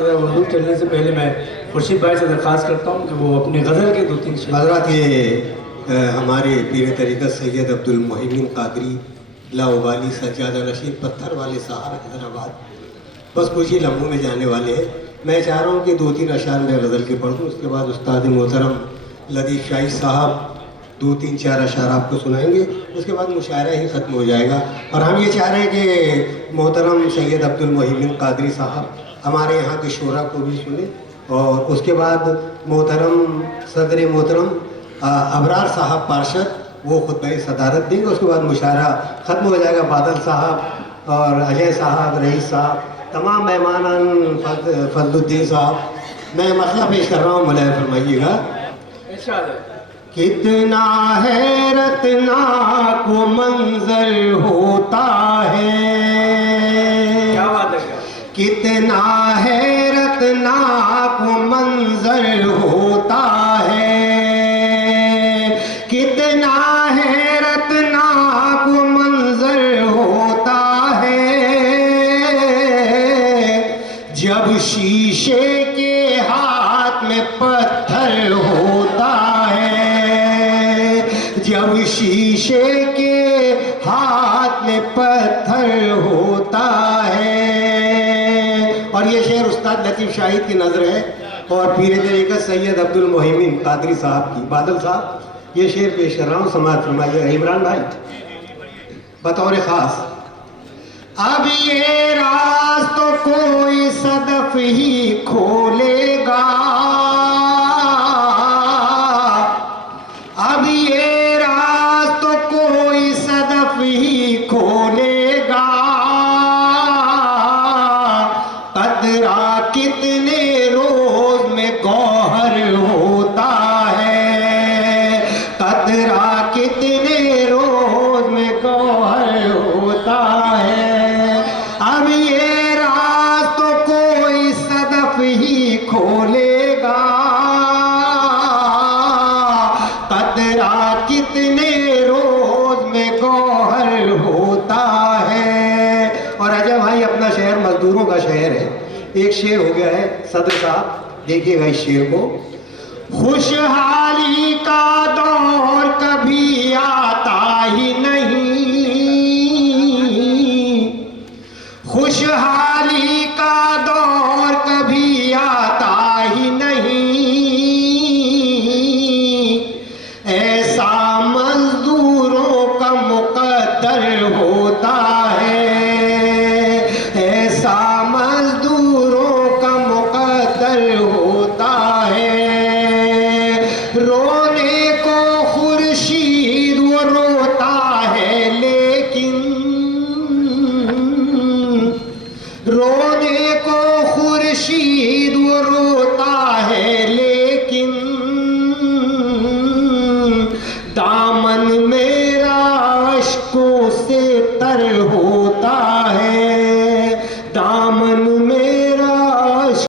वजू चलने से पहले मैं खुर्शीद भाई से दरख्वास्त करता हूँ कि वो अपने गज़ल के 2-3 शेर। हज़रात ये हमारे पीर तरीक़त सैयद अब्दुल मोहिमीन कादरी लाउबाली सज्जादा नशीद पत्थर वाले सहारा हैदराबाद बस कुछ ही लम्हों में जाने वाले हैं। मैं चाह रहा हूँ कि 2-3 अशार में गज़ल के पढ़ दूँ, उसके बाद उस्ताद मोहतरम लतीफ़ शाही साहब 2-3-4 अशार आपको सुनाएंगे, उसके बाद मुशायरा ही ख़त्म हो जाएगा। और हम ये चाह रहे हैं कि मोहतरम सैयद अब्दुल मोहिमीन कादरी साहब हमारे यहाँ के शोरा को भी सुने, और उसके बाद मोहतरम सदर मोहतरम अबरार साहब पार्षद वो खुतबा सदारत देंगे, उसके बाद मुशायरा ख़त्म हो जाएगा। बादल साहब और अजय साहब, रईस साहब, तमाम मेहमान, फजलुद्दीन साहब, मैं मसला पेश कर रहा हूँ, मुलाय फरमाइएगा। कितना हैरतनाक मंजर होता है, क्या बात है, कितना हैरतनाक मंजर होता है, कितना हैरतनाक मंजर होता है, जब शीशे के हाथ में पत्थर होता है, जब शीशे के हाथ में पत्थर होता है। और ये शेर उस्ताद लतीफ़ शाहिद की नज़र है और पीर तरीक़त सैयद अब्दुल मोहिमीन कादरी साहब की। बादल साहब ये शेर पेश कर रहा हूँ, समाज फरमाइएगा। इमरान भाई बतौर ख़ास, अब ये राज तो कोई सदफ ही खोलेगा, अब ये राज तो कोई सदफ ही खोलेगा, कतरा कितने रोज में गौहर होता है, कतरा कितने रोज में गौहर होता है, अब ये राज तो कोई सदफ ही खोलेगा, कतरा कितने रोज में गौहर होता है। और अजय भाई अपना शहर मजदूरों का शहर है, एक शेर हो गया है सदर साहब, देखिएगा इस शेर को। खुशहाली का दौर कभी आता ही नहीं, खुशहाली का दौर